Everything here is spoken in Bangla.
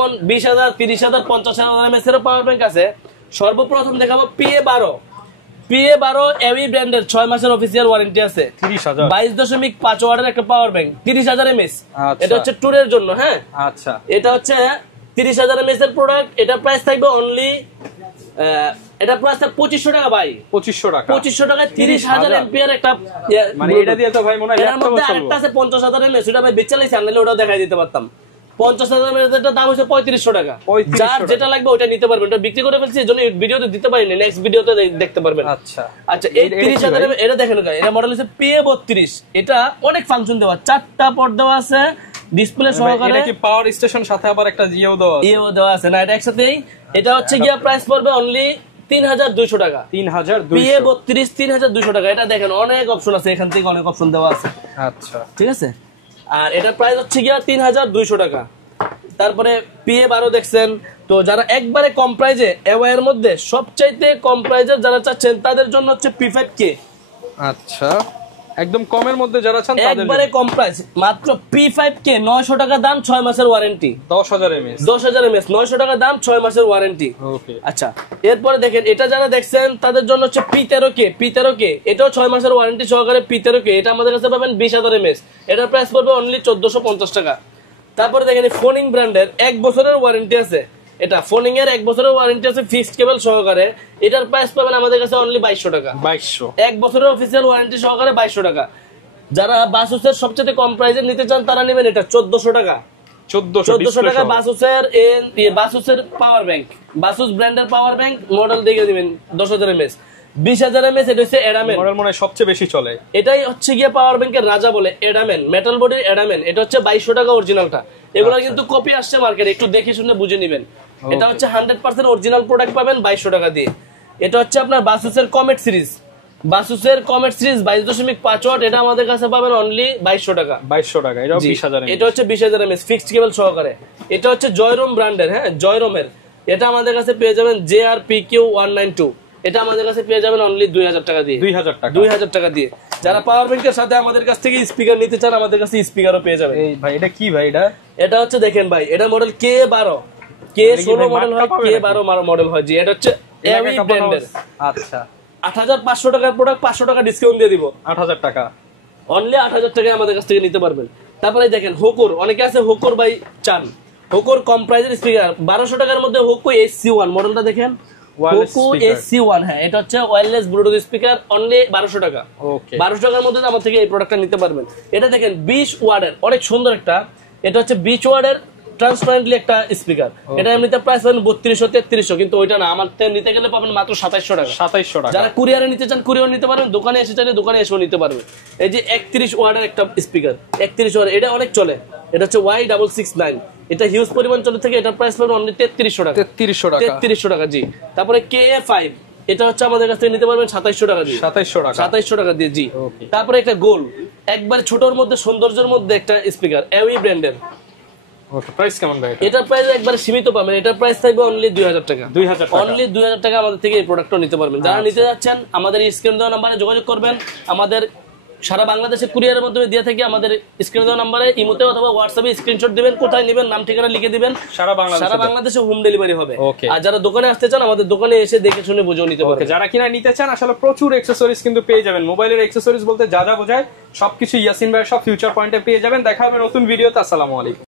যেমন 20,000 30,000 50,000 এমএস এর পাওয়ার ব্যাংক আছে। সর্বপ্রথম দেখাবো PA12 এভি ব্র্যান্ডের 6 মাসের অফিসিয়াল ওয়ারেন্টি আছে। 30,000 22.5 ওয়াটের একটা পাওয়ার ব্যাংক 30,000 এমএস। আচ্ছা। এটা হচ্ছে ট্যুরের জন্য। হ্যাঁ আচ্ছা, এটা হচ্ছে 30,000 এমএস এর প্রোডাক্ট। এটা প্রাইস থাকবে অনলি এটা প্রাইস থাকবে 2500 টাকা ভাই। 2500 টাকায় 30,000 এম্পিয়ার একটা মানে এটা দিয়ে তো ভাই মনে হয় ল্যাপটপ চলবে। আরেকটা আছে 50,000 এমএস, এটা ভাই বেচালাইছি আনলে ওটাও দেখাই দিতে পারতাম। 50,000 এমএস এর দাম হচ্ছে 3500 টাকা। যার যেটা লাগবে ওটা নিতে পারবেন। এটা বিক্রি করে ফেলছি এজন্য ভিডিওতে দিতে পারিনি, নেক্সট ভিডিওতে দেখতে পারবেন। আচ্ছা আচ্ছা, এই 30,000 এমএস এটা দেখেন, এটা মডেল হচ্ছে PA32। এটা অনেক ফাংশন দেওয়া, 4টা পোর্ট দেওয়া আছে ডিসপ্লে সহকারে। এটা কি পাওয়ার স্টেশন সাথে আবার একটা ইয়েও দেওয়া আছে? না, এটা একসাথেই। এটা হচ্ছে গিয়া প্রাইস পড়বে অনলি 3,200 টাকা। 3,200 PA32 3,200 টাকা। এটা দেখেন অনেক অপশন আছে, এখান থেকে অনেক অপশন দেওয়া আছে। আচ্ছা ঠিক আছে। আর এটা প্রাইস হচ্ছে গিয়া 3,200 টাকা। তারপরে PA12 দেখছেন তো, যারা একবারে কম প্রাইজে এর মধ্যে সবচাইতে কম প্রাইজে যারা চাচ্ছেন তাদের জন্য হচ্ছে P5K। আচ্ছা, একদম কমের মধ্যে যারা চান তাদের একবারে কম প্রাইস মাত্র P5K 900 টাকা দাম, 6 মাসের ওয়ারেন্টি। 10,000 mAh 900 টাকা দাম, 6 মাসের ওয়ারেন্টি। ওকে আচ্ছা, এরপরে দেখেন এটা যারা দেখছেন তাদের জন্য হচ্ছে P13K। এটাও 6 মাসের ওয়ারেন্টি সহকারে P13K। এটা আমাদের কাছে পাবেন 20,000 mAh। এটার প্রাইস পড়বে অনলি 1450 টাকা। তারপরে দেখেন ফোনিং ব্র্যান্ডের 1 বছরের ওয়ারেন্টি আছে। এটা ফোনিং এর 1 বছরের ওয়ারেন্টি আছে ফিক্সড কেবল সহকারে। এটার প্রাইস পাবেন আমাদের কাছে অনলি 2200 টাকা। 1 বছরের অফিসিয়াল ওয়ারেন্টি সহকারে 2200 টাকা। যারা বাসুসের সবচেয়ে কম প্রাইসে নিতে চান তারা নেবেন এটা 1400 টাকা। 1400 টাকা বাসুসের পাওয়ার ব্যাংক, বাসুস ব্র্যান্ডের পাওয়ার ব্যাংক মডেল দেখে দিবেন 10,000 mAh। 20,000 mAh এটা হচ্ছে এডামেন মডেল মনে হয় সবচেয়ে বেশি চলে। এটাই হচ্ছে গিয়ে পাওয়ার ব্যাংকের রাজা বলে, এডামেন মেটাল বডির এডামেন। এটা হচ্ছে 2200 টাকা অরিজিনালটা। এগুলো কিন্তু কপি আসছে মার্কেটে, একটু দেখে শুনে বুঝে নেবেন। এটা হচ্ছে 100% অরিজিনাল প্রোডাক্ট পাবেন 2200 টাকা দিয়ে। এটা হচ্ছে আপনার বাসুসের কমেট সিরিজ, 22.5 ওয়াট। এটা আমাদের কাছে পাবেন অনলি 2200 টাকা। 2200 টাকা। এটাও 20,000 mAh। এটা হচ্ছে 20,000 mAh ফিক্সড কেবল সহকারে। এটা হচ্ছে জয়রোম ব্র্যান্ডের। হ্যাঁ, জয়রোমের। এটা আমাদের কাছে পেয়ে যাবেন JRPQ192। এটা আমাদের কাছে পেয়ে যাবেন অনলি 2,000 টাকা দিয়ে। 2,000 টাকা দিয়ে। যারা পাওয়ার ব্যাংকের সাথে আমাদের কাছ থেকে স্পিকার নিতে চান আমাদের কাছে স্পিকারও পেয়ে যাবেন। এই ভাই এটা কি ভাই? এটা হচ্ছে দেখেন ভাই, এটা মডেল K12 K16 মডেল হয়, K12 মডেল হয়। জি, এটা হচ্ছে এভি ব্র্যান্ডের। আচ্ছা, 8,500 টাকার প্রোডাক্ট 500 টাকা ডিসকাউন্ট দিয়ে দিব। 8,000 টাকা অনলি 8,000 টাকায় আমাদের কাছ থেকে নিতে পারবেন। তারপরে দেখেন হোকুর, অনেকে আছে হোকুর ভাই চান। হোকুর কম প্রাইজের স্পিকার 1200 টাকার মধ্যে হোকু HC1 মডেলটা দেখেন, হোকু HC1। হ্যাঁ, এটা হচ্ছে ওয়্যারলেস ব্লুটুথ স্পিকার অনলি 1200 টাকা। ওকে, 1200 টাকার মধ্যে আমার থেকে এই প্রোডাক্টটা নিতে পারবেন। এটা দেখেন 20 ওয়াটের অনেক সুন্দর একটা, এটা হচ্ছে 20 ওয়াটের ট্রান্সপারেন্টলি একটা স্পিকার। এটা এমনিতে প্রাইস পাবেন 3200 3300, কিন্তু ওইটা না, আমার থেকে নিতে গেলে পাবেন মাত্র 2700 টাকা। 2700 টাকা। যারা কুরিয়ারে নিতে চান কুরিয়ার নিতে পারবেন, দোকানে এসে চাইলে দোকানে এসেও নিতে পারবেন। এই যে 31 ওয়াটের একটা স্পিকার, 31 ওয়াট, এটা অনেক চলে। এটা হচ্ছে Y669। এটা হিউজ পরিমাণ চলে থেকে এটার প্রাইস পাবেন অনলি 3300 টাকা। 3300 টাকা। জি। তারপরে KA5, এটা হচ্ছে আমাদের কাছ থেকে নিতে পারবেন 2700 টাকা দিয়ে। 2700 টাকা দিয়ে। জি। তারপরে একটা গোল, একবার ছোটর মধ্যে সৌন্দর্যের মধ্যে একটা স্পিকার এভি ব্র্যান্ডের। ওকে, প্রাইস কেমন ভাই? এটার প্রাইস একবারে সীমিত পাবেন। এটার প্রাইস থাকবে অনলি 2,000 টাকা। অনলি 2,000 টাকা আমাদের থেকে এই প্রোডাক্টটা নিতে পারবেন। যারা নিতে যাচ্ছেন আমাদের স্ক্রিন দেওয়া নাম্বারে যোগাযোগ করবেন। আমাদের সারা বাংলাদেশে কুরিয়ারের মাধ্যমে দিয়ে থাকি। আমাদের স্ক্রিন দেওয়া নাম্বারে ইমোতে অথবা হোয়াটসঅ্যাপে স্ক্রিনশট দিবেন, কোথায় নেবেন নাম ঠিকানা লিখে দিবেন। সারা বাংলাদেশে হোম ডেলিভারি হবে। আর যারা দোকানে আসতে চান আমাদের দোকানে এসে দেখে শুনে বুঝেও নিতে পারবেন। যারা কিনা নিতে চান আসলে প্রচুর অ্যাকসেসরিজ কিন্তু পেয়ে যাবেন। মোবাইলের অ্যাকসেসরিজ বলতে যা যা বোঝায় সবকিছু ইয়াসিন ভাই সব ফিউচার পয়েন্টে পেয়ে যাবেন। দেখা হবে নতুন ভিডিওতে। আসসালামু আলাইকুম।